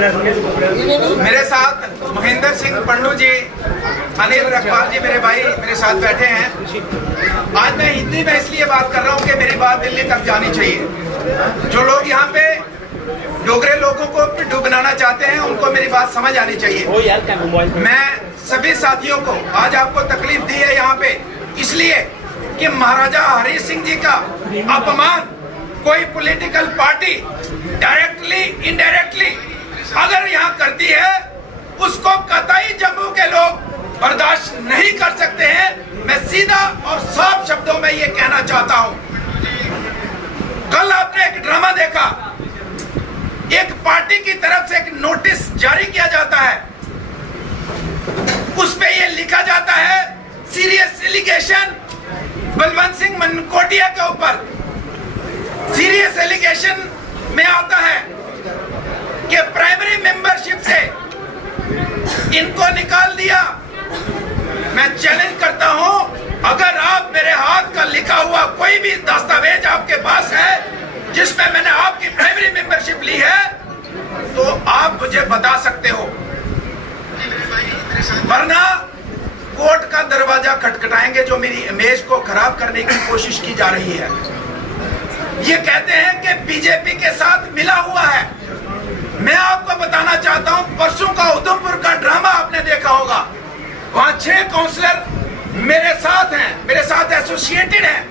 मेरे साथ महेंद्र सिंह पंडू जी, अनिल रखवाल जी मेरे भाई मेरे साथ बैठे हैं। आज मैं हिंदी में इसलिए बात कर रहा हूँ कि मेरी बात दिल्ली तक जानी चाहिए। जो लोग यहाँ पे डोगरे लोगों को पिड्डू बनाना चाहते हैं उनको मेरी बात समझ आनी चाहिए। मैं सभी साथियों को आज आपको तकलीफ दी है यहाँ पे इसलिए कि महाराजा हरि सिंह जी का अपमान कोई पॉलिटिकल पार्टी डायरेक्टली इनडायरेक्टली अगर यहाँ करती है उसको कतई जम्मू के लोग बर्दाश्त नहीं कर सकते हैं। मैं सीधा और साफ शब्दों में ये कहना चाहता हूँ। कल आपने एक ड्रामा देखा, एक पार्टी की तरफ से एक नोटिस जारी किया जाता है, उस पे ये लिखा जाता है सीरियस एलिगेशन बलवंत सिंह मनकोटिया के ऊपर। सीरियस एलिगेशन में आता है कि प्राइमरी मेंबरशिप से इनको निकाल दिया। मैं चैलेंज करता हूं, अगर आप मेरे हाथ का लिखा हुआ कोई भी दस्तावेज आपके पास है जिसमें मैंने आपकी प्राइमरी मेंबरशिप ली है तो आप मुझे बता सकते हो, वरना कोर्ट का दरवाजा खटखटाएंगे जो मेरी इमेज को खराब करने की कोशिश की जा रही है। ये कहते हैं कि बीजेपी के साथ मिला हुआ है। मैं आपको बताना चाहता हूं, परसों का उधमपुर का ड्रामा आपने देखा होगा। वहां 6 काउंसलर मेरे साथ हैं, मेरे साथ एसोसिएटेड हैं।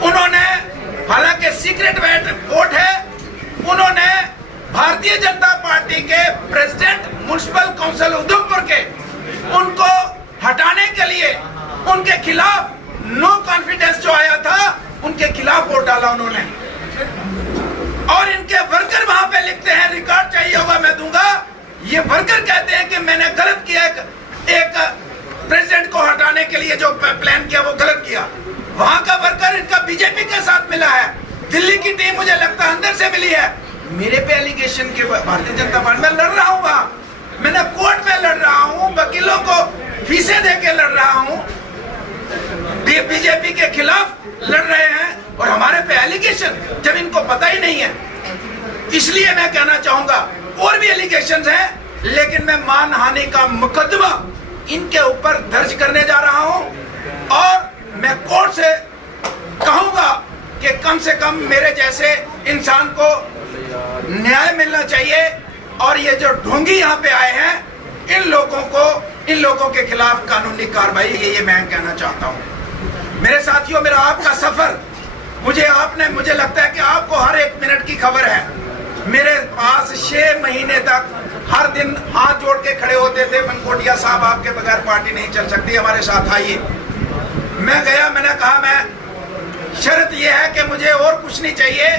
उन्होंने, हालांकि सीक्रेट वोट है, उन्होंने भारतीय जनता पार्टी के प्रेसिडेंट म्युनिसिपल काउंसिल उधमपुर के उनको हटाने के लिए उनके खिलाफ नो कॉन्फिडेंस जो आया था उनके खिलाफ वोट डाला उन्होंने। और इनके वर्कर वहां पे लिखते हैं, रिकॉर्ड चाहिए होगा मैं दूंगा, ये वर्कर कहते हैं कि मैंने गलत किया, एक प्रेसिडेंट को हटाने के लिए जो प्लान किया वो गलत किया। वहां का वर्कर इनका बीजेपी के साथ मिला है। दिल्ली की टीम मुझे लगता है अंदर से मिली है। मेरे पे एलिगेशन के भारतीय जनता पार्टी में लड़ रहा हूँ, वहां मैंने कोर्ट में लड़ रहा हूँ, वकीलों को फीसें दे के लड़ रहा हूँ, बीजेपी के खिलाफ लड़ रहे हैं और हमारे पे एलिगेशन जब इनको पता ही नहीं है। इसलिए मैं कहना चाहूंगा और भी एलिगेशंस हैं, लेकिन मैं मानहानि का मुकदमा इनके ऊपर दर्ज करने जा रहा हूं और मैं कोर्ट से कहूंगा कि कम से कम मेरे जैसे इंसान को न्याय मिलना चाहिए। और ये जो ढोंगी यहाँ पे आए हैं इन लोगों के खिलाफ कानूनी कार्रवाई, ये मैं कहना चाहता हूँ। मेरे साथियों, मेरा आपका सफर, मुझे लगता है कि आपको हर एक मिनट की खबर है। मेरे पास 6 महीने तक हर दिन हाथ जोड़ के खड़े होते थे, मनकोटिया साहब आपके बगैर पार्टी नहीं चल सकती, हमारे साथ आइए। मैं गया, मैंने कहा मैं शर्त यह है कि मुझे और कुछ नहीं चाहिए,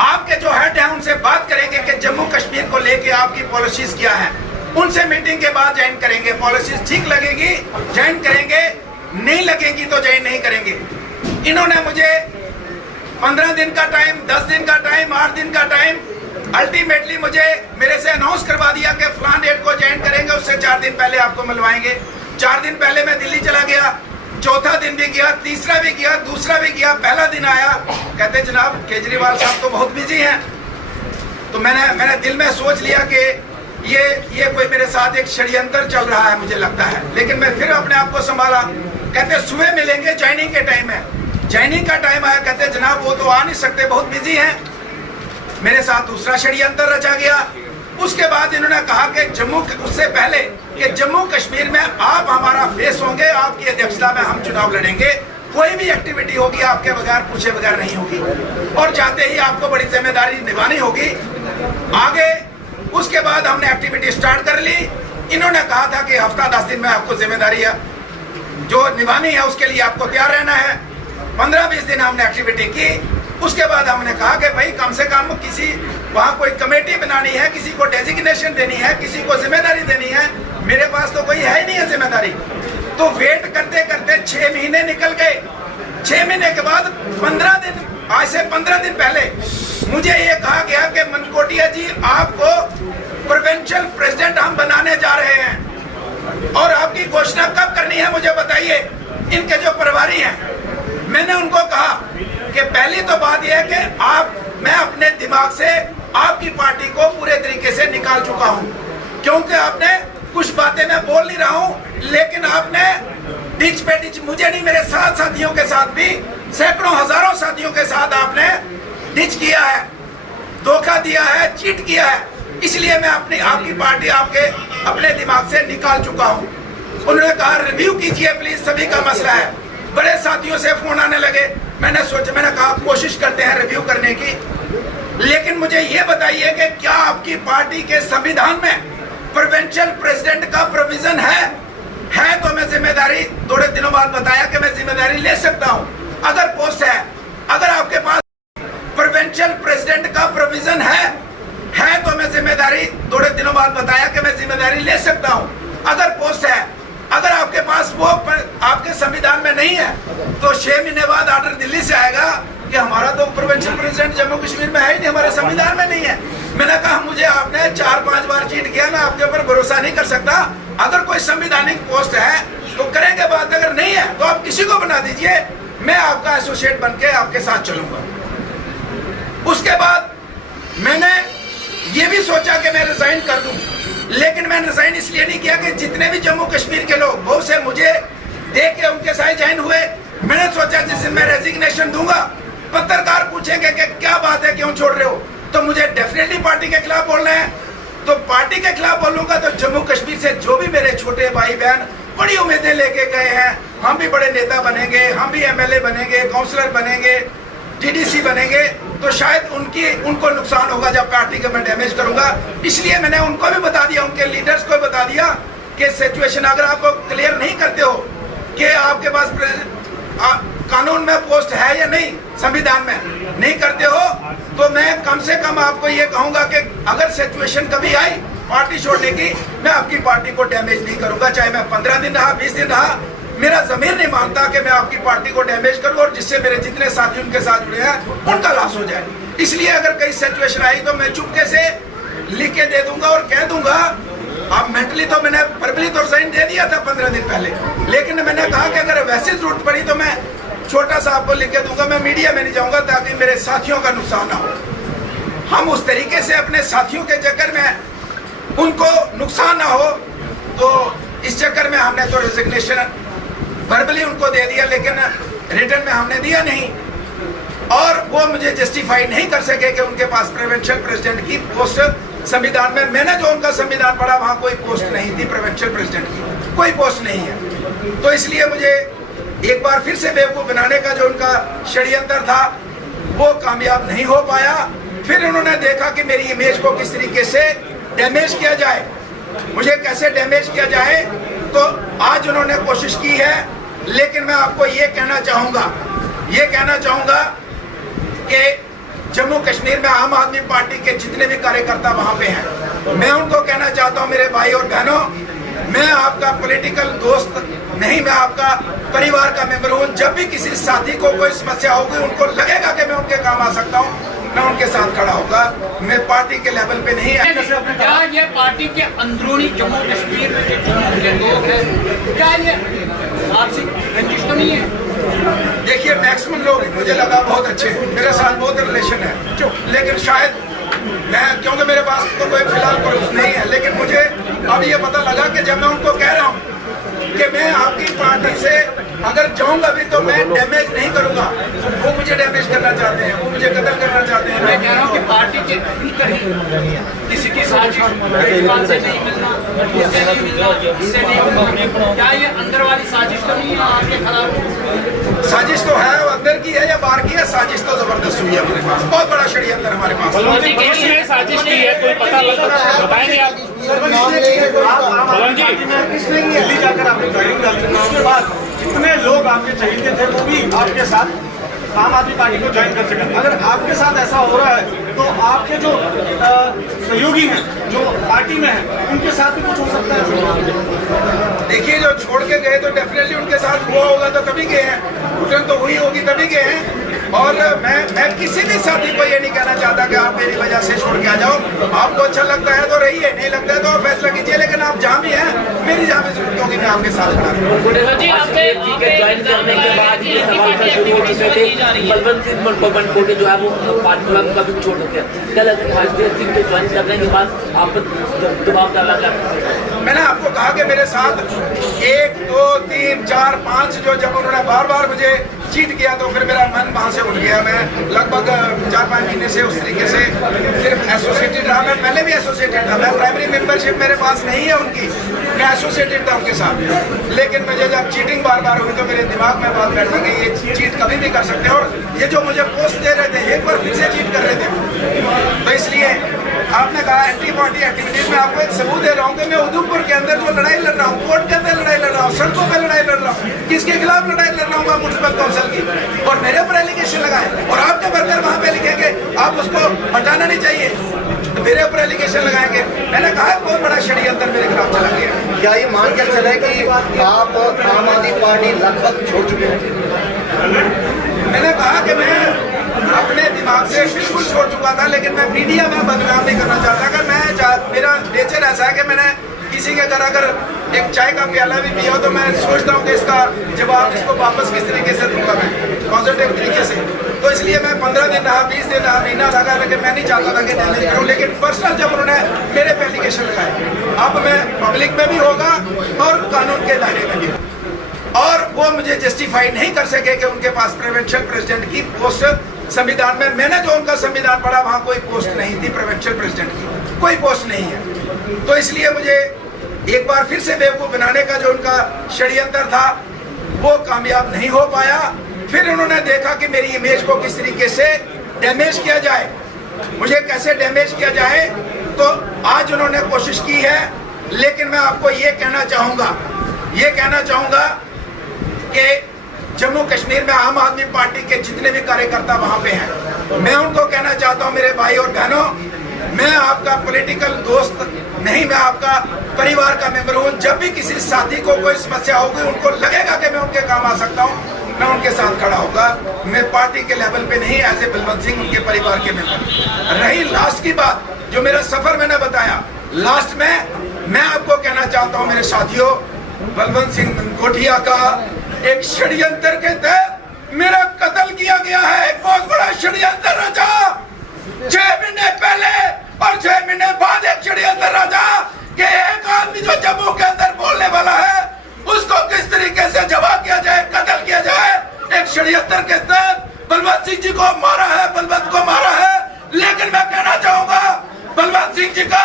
आपके जो हेड हैं उनसे बात करेंगे कि जम्मू कश्मीर को लेके आपकी पॉलिसीज क्या है, उनसे मीटिंग के बाद ज्वाइन करेंगे। पॉलिसीज ठीक लगेगी ज्वाइन करेंगे, नहीं लगेगी तो ज्वाइन नहीं करेंगे। इन्होंने मुझे 15 दिन का टाइम, 10 दिन का टाइम, 8 दिन का टाइम, अल्टीमेटली मुझे मेरे से अनाउंस करवा दिया कि फलान डेट को ज्वाइन करेंगे, उससे 4 दिन पहले आपको मिलवाएंगे। 4 दिन पहले मैं दिल्ली चला गया, चौथा दिन भी गया, तीसरा भी गया, दूसरा भी गया। पहला दिन आया, कहते जनाब केजरीवाल साहब तो बहुत बिजी हैं। तो मैंने दिल में सोच लिया कि ये कोई मेरे साथ एक षड्यंत्र चल रहा है मुझे लगता है। लेकिन मैं फिर अपने आप को संभाला, कहते सुबह मिलेंगे, ज्वाइनिंग के टाइम है। ज्वाइनिंग का टाइम आया, कहते जनाब वो तो आ नहीं सकते, बहुत बिजी हैं। मेरे साथ दूसरा षड्यंत्र रचा गया। उसके बाद इन्होंने कहा कि उससे पहले कि जम्मू कश्मीर में आप हमारा फेस होंगे, आपकी अध्यक्षता में हम चुनाव लड़ेंगे, कोई भी एक्टिविटी होगी आपके बगैर पूछे बगैर नहीं होगी और जाते ही आपको बड़ी जिम्मेदारी निभानी होगी आगे। उसके बाद हमने एक्टिविटी स्टार्ट कर ली। इन्होंने कहा था कि हफ्ता 10 दिन में आपको जिम्मेदारी है जो निभानी है उसके लिए आपको तैयार रहना है। 15-20 दिन हमने एक्टिविटी की। उसके बाद हमने कहा कि भाई कम से कम किसी वहाँ कोई कमेटी बनानी है, किसी को डेजिग्नेशन देनी है, किसी को जिम्मेदारी देनी है। मेरे पास तो कोई है ही नहीं है जिम्मेदारी। तो वेट करते करते 6 महीने निकल गए। 6 महीने के बाद 15 दिन, आज से 15 दिन पहले मुझे ये कहा गया कि मनकोटिया जी आपको प्रोविंशियल प्रेसिडेंट हम बनाने जा रहे हैं और आपकी घोषणा कब करनी है मुझे बताइए। इनके जो प्रभारी हैं, मैंने उनको कहा कि पहली तो बात यह है कि मैं अपने दिमाग से आपकी पार्टी को पूरे तरीके से निकाल चुका हूं, क्योंकि आपने कुछ बातें मैं बोल नहीं रहा हूं, लेकिन आपने डिच पे डिच, मुझे नहीं मेरे साथ साथियों के साथ भी, सैकड़ों हजारों साथियों के साथ आपने डिच किया है, धोखा दिया है, चीट किया है। इसलिए मैं आपकी पार्टी आपके अपने दिमाग से निकाल चुका हूं। उन्होंने कहा रिव्यू कीजिए प्लीज, सभी का मसला है। बड़े साथियों से फोन आने लगे, मैंने कहा कोशिश करते हैं रिव्यू करने की, लेकिन मुझे ये बताइए कि क्या आपकी पार्टी के संविधान में प्रोविंशियल प्रेसिडेंट का प्रोविजन है तो मैं जिम्मेदारी, थोड़े दिनों बाद बताया कि मैं जिम्मेदारी ले सकता हूं। अगर पोस्ट है, अगर आपके पास प्रोविंशियल प्रेसिडेंट का प्रोविजन है तो मैं जिम्मेदारी, थोड़े दिनों बाद बताया कि मैं जिम्मेदारी ले सकता हूं। अगर पोस्ट है, अगर आपके पास वो आपके संविधान में नहीं है, तो 6 महीने बाद ऑर्डर दिल्ली से आएगा कि हमारा तो प्रोविंशियल प्रेसिडेंट जम्मू कश्मीर में है ही नहीं, हमारे संविधान में नहीं है। मैंने कहा मुझे आपने 4-5 बार चीट किया, मैं आपके ऊपर भरोसा नहीं कर सकता। अगर कोई संविधानिक पोस्ट है तो करेंगे बात, अगर नहीं है तो आप किसी को बना दीजिए, मैं आपका एसोसिएट बन के आपके साथ चलूंगा। उसके बाद मैंने ये भी सोचा कि मैं रिजाइन कर दूं, लेकिन मैंने रिजाइन इसलिए नहीं किया कि जितने भी जम्मू कश्मीर के लोग बहुत से मुझे देख के उनके साथ ज्वाइन हुए, मैंने सोचा जिस दिन मैं रेजिग्नेशन दूंगा, पत्रकार पूछेंगे कि क्या बात है, क्यों छोड़ रहे हो, तो मुझे डेफिनेटली पार्टी के खिलाफ बोलना है। तो पार्टी के खिलाफ बोलूंगा तो जम्मू कश्मीर से जो भी मेरे छोटे भाई बहन बड़ी उम्मीदें लेके गए हैं, हम भी बड़े नेता बनेंगे, हम भी एमएलए बनेंगे, काउंसलर बनेंगे, टीडीसी बनेंगे, तो शायद उनको नुकसान होगा जब पार्टी का मैं डैमेज करूंगा। इसलिए मैंने उनको भी बता दिया, उनके लीडर्स को बता दिया कि सिचुएशन अगर आपको क्लियर नहीं करते हो कि आपके पास कानून में पोस्ट है या नहीं, संविधान में नहीं करते हो, तो मैं कम से कम आपको ये कहूंगा कि अगर सिचुएशन कभी आई पार्टी छोड़ने की, मैं आपकी पार्टी को डैमेज नहीं करूंगा, चाहे मैं 15 दिन रहा, 20 दिन रहा, मेरा जमीर नहीं मानता कि मैं आपकी पार्टी को डैमेज करूं और जिससे मेरे जितने साथी उनके साथ जुड़े हैं उनका लॉस हो जाए। इसलिए अगर कई सिचुएशन आई तो मैं चुपके से लिख के दे दूंगा और कह दूंगा। अब मेंटली तो मैंने वर्बली तो रिजाइन दे दिया था 15 दिन पहले, लेकिन मैंने कहा कि अगर वैसी जरूरत पड़ी तो मैं छोटा सा आपको लिख के दूंगा, मैं मीडिया में नहीं जाऊंगा ताकि मेरे साथियों का नुकसान ना हो। हम उस तरीके से अपने साथियों के चक्कर में उनको नुकसान ना हो, तो इस चक्कर में हमने तो रेजिग्नेशन वर्बली उनको दे दिया, लेकिन रिटर्न में हमने दिया नहीं, और वो मुझे जस्टिफाई नहीं कर सके कि उनके पास प्रोविंशियल प्रेसिडेंट की पोस्ट संविधान में, मैंने जो उनका संविधान पढ़ा वहां कोई पोस्ट नहीं थी, प्रोविंशियल प्रेसिडेंट की कोई पोस्ट नहीं है। तो इसलिए मुझे एक बार फिर से बेवकूफ बनाने का जो उनका षड्यंत्र था वो कामयाब नहीं हो पाया। फिर उन्होंने देखा कि मेरी इमेज को किस तरीके से डैमेज किया जाए, मुझे कैसे डैमेज किया जाए, तो आज उन्होंने कोशिश की है। लेकिन मैं आपको ये कहना चाहूंगा कि जम्मू कश्मीर में आम आदमी पार्टी के जितने भी कार्यकर्ता वहां पे हैं, मैं उनको कहना चाहता हूं, मेरे भाई और बहनों, मैं आपका पॉलिटिकल दोस्त नहीं, मैं आपका परिवार का मेंबर हूं। जब भी किसी साथी को कोई समस्या होगी, उनको लगेगा कि मैं उनके काम आ सकता हूं, मैं उनके साथ खड़ा होगा। मैं पार्टी के लेवल पे नहीं है। क्या ये पार्टी के अंदरूनी जम्मू कश्मीर के लोग हैं, क्या ये आपसी रंजिश तो नहीं है? देखिए मैक्सिमम लोग मुझे लगा बहुत अच्छे हैं, मेरे साथ बहुत रिलेशन है, लेकिन शायद मैं, क्योंकि मेरे पास तो कोई फिलहाल प्रूफ नहीं है, लेकिन मुझे अब ये पता लगा कि जब मैं उनको कह रहा हूँ कि मैं आपकी पार्टी से अगर जाऊंगा भी तो मैं डैमेज नहीं करूंगा, वो मुझे डैमेज करना चाहते हैं, वो मुझे कत्ल करना चाहते हैं। मैं कह रहा हूँ कि पार्टी के भीतर किसी की साजिश केजरीवाल से नहीं मिलना, इससे नहीं मिलना, इससे नहीं मिलना, क्या ये अंदर वाली साजिश तो नहीं है आपके खिलाफ? साजिश तो है, वो अंदर की है या बाहर की है, साजिश तो जबरदस्त हुई है हमारे पास, बहुत बड़ा षड्यंत्र हमारे पास। किसने साजिश की है, कोई पता बताएंगे आप? दिल्ली जाकर आपने ज्वाइनिंग डाली, उसके बाद जितने लोग आपके चाहिए थे वो भी आपके साथ आम आदमी पार्टी को ज्वाइन कर सकें। अगर आपके साथ ऐसा हो रहा है तो आपके जो सहयोगी हैं, जो पार्टी में हैं, उनके साथ भी कुछ हो सकता है। देखिए जो छोड़ के गए तो डेफिनेटली उनके साथ हुआ होगा तो तभी गए हैं, घुटन तो हुई होगी तभी गए हैं। और मैं किसी भी साथी को ये नहीं कहना चाहता कि आप मेरी वजह से छोड़ के आ जाओ। आपको अच्छा लगता है तो रहिए, नहीं लगता है तो आप फैसला कीजिए, लेकिन आप जहाँ भी हैं मेरी मेरी जहाँ पे जरूरत होगी मैं आपके साथ खड़ा रहूंगा। जी आपने ज्वाइन करने के बाद ये सवाल था शुरू हो चुके थे, बलवंत सिंह मनकोटे जो है वो पार्टी का भी छोड़ देते हैं, क्या लगता है हरदेव सिंह को ज्वाइन करने के बाद आप दबाव डाला जाता है? मैंने आपको कहा कि मेरे साथ 1, 2, 3, 4, 5 जो जब उन्होंने बार बार मुझे चीट किया तो फिर मेरा मन वहाँ से उठ गया। मैं लगभग 4-5 महीने से उस तरीके से सिर्फ एसोसिएटेड रहा। मैं पहले भी एसोसिएटेड था, मैं प्राइमरी मेंबरशिप मेरे पास नहीं है उनकी, मैं एसोसिएटेड था उनके साथ। लेकिन मुझे जब चीटिंग बार बार हुई तो मेरे दिमाग में बात बैठ गई ये चीट कभी भी कर सकते हैं, और ये जो मुझे पोस्ट दे रहे थे एक बार फिर से चीट कर रहे थे। तो इसलिए आपने कहा एंटी पार्टी एक्टिविटीज में आपको एक सबूत दे रहा हूँ कि मैं उधमपुर के अंदर जो लड़ाई लड़ रहा हूँ, कोर्ट के अंदर लड़ाई लड़ रहा हूँ, सड़कों पर लड़ाई लड़ रहा हूँ, किसके खिलाफ लड़ाई लड़ रहा हूँ? म्युनिसिपल काउंसिल की, और मेरे पर एलिगेशन लगाए और आपके वर्कर वहाँ पे लिखेंगे आप उसको हटाना नहीं चाहिए, तो मेरे ऊपर एलिगेशन लगाएंगे। मैंने कहा बहुत बड़ा षड्यंत्र मेरे खिलाफ चला गया। क्या ये मान कर चले कि आप आम आदमी पार्टी लगभग छोड़ चुके हैं? मैंने कहा कि मैं अपने दिमाग से बिल्कुल छोड़ चुका था, लेकिन मैं मीडिया में बदनाम नहीं करना चाहता। अगर मैं मेरा नेचर ऐसा है कि मैंने किसी के घर अगर एक चाय का प्याला भी पिया तो मैं सोचता हूँ कि इसका जवाब इसको वापस किस तरीके से दूंगा, मैं पॉजिटिव तरीके से। तो इसलिए मैं 15 दिन रहा, 20 दिन रहा, महीना लगा, लेकिन मैं नहीं चाहता था कि डैमेज करूँ। लेकिन पर्सनल जब उन्होंने मेरे पे एलिगेशन लगाए, अब मैं पब्लिक में भी होगा और कानून के दायरे में भी, और वो मुझे जस्टिफाई नहीं कर सके कि उनके पास प्रोविंशियल प्रेसिडेंट की पोस्ट संविधान में, मैंने जो उनका संविधान पढ़ा वहाँ कोई पोस्ट नहीं थी प्रोविंशियल प्रेसिडेंट की, कोई पोस्ट नहीं है। तो इसलिए मुझे एक बार फिर से बेवकूफ बनाने का जो उनका षड्यंत्र था वो कामयाब नहीं हो पाया। फिर उन्होंने देखा कि मेरी इमेज को किस तरीके से डैमेज किया जाए, मुझे कैसे डैमेज किया जाए, तो आज उन्होंने कोशिश की है। लेकिन मैं आपको ये कहना चाहूंगा कि जम्मू कश्मीर में आम आदमी पार्टी के जितने भी कार्यकर्ता वहां पे हैं, मैं उनको कहना चाहता हूं मेरे भाई और बहनों, मैं आपका पॉलिटिकल दोस्त नहीं, मैं आपका परिवार का मेंबर हूं। जब भी किसी साथी को कोई समस्या होगी, उनको लगेगा कि मैं उनके काम आ सकता हूं, मैं उनके साथ खड़ा होगा। मैं पार्टी के लेवल पे नहीं, एज ए बलवंत सिंह उनके परिवार के मेंबर। रही लास्ट की बात, जो मेरा सफर मैंने बताया, लास्ट में मैं आपको कहना चाहता हूं मेरे साथियों, बलवंत सिंह मनकोटिया का एक षड्यंत्र के तहत मेरा कत्ल किया गया है। एक बहुत बड़ा षड्यंत्र रचा, 6 महीने पहले और 6 महीने बाद एक षड्यंत्र रचा कि एक आदमी जो जम्मू के अंदर बोलने वाला है उसको किस तरीके से जवा किया जाए, कत्ल किया जाए। एक षड्यंत्र के तहत बलवंत सिंह जी को मारा है, बलवंत को मारा है। लेकिन मैं कहना चाहूंगा बलवंत सिंह जी का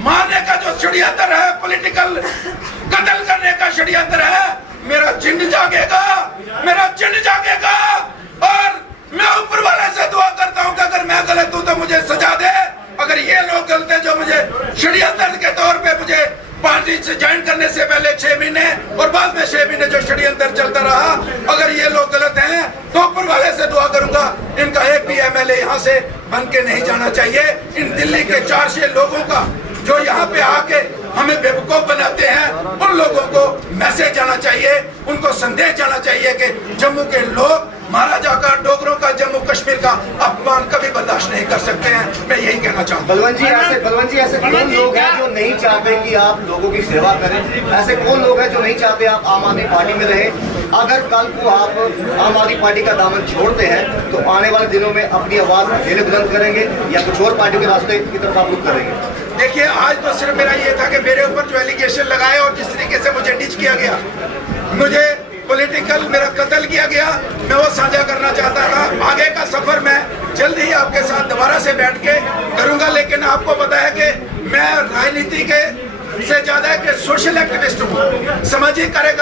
मारने का जो षड्यंत्र है, पॉलिटिकल कत्ल करने का षड्यंत्र है, मेरा चिन्ह जागेगा, मेरा चिन्ह जागेगा। और मैं ऊपर वाले से दुआ करता हूं कि अगर मैं गलत हूं तो मुझे सजा दे। अगर ये लोग गलत है जो मुझे षड्यंत्र के तौर पे मुझे पार्टी से ज्वाइन करने से पहले 6 महीने और बाद में 6 महीने जो षड्यंत्र चलता रहा, अगर ये लोग गलत हैं तो ऊपर वाले से दुआ करूंगा इनका एक भी MLA यहाँ से बन के नहीं जाना चाहिए। इन दिल्ली के 400 लोगों का जो यहाँ पे आके हमें बेवकूफ बनाते हैं, उन लोगों को मैसेज जाना चाहिए, उनको संदेश जाना चाहिए कि जम्मू के लोग महाराजा का, डोगरों का, जम्मू कश्मीर का अपमान कभी बर्दाश्त नहीं कर सकते हैं। मैं यही कहना चाहूँ। बलवंत जी ऐसे कौन लोग हैं जो नहीं चाहते कि आप लोगों की सेवा करें? ऐसे कौन लोग हैं जो नहीं चाहते आप आम आदमी पार्टी में रहे? अगर कल को आप आम आदमी पार्टी का दामन छोड़ते हैं तो आने वाले दिनों में अपनी आवाज अकेले बुलंद करेंगे या कुछ और पार्टियों के रास्ते की तरफ आप रुख करेंगे? देखिए, आज तो सिर्फ मेरा ये था कि मेरे ऊपर जो एलिगेशन लगाए और जिस तरीके से मुझे डिच किया गया, मुझे पॉलिटिकल मेरा कत्ल किया गया, मैं वो साझा करना चाहता था। आगे का सफर मैं जल्द ही आपके साथ दोबारा से बैठ के करूंगा। लेकिन आपको पता है कि मैं राजनीति के से ज्यादा कि सोशल एक्टिविस्ट हूँ, सामाजिक कार्यकर्ता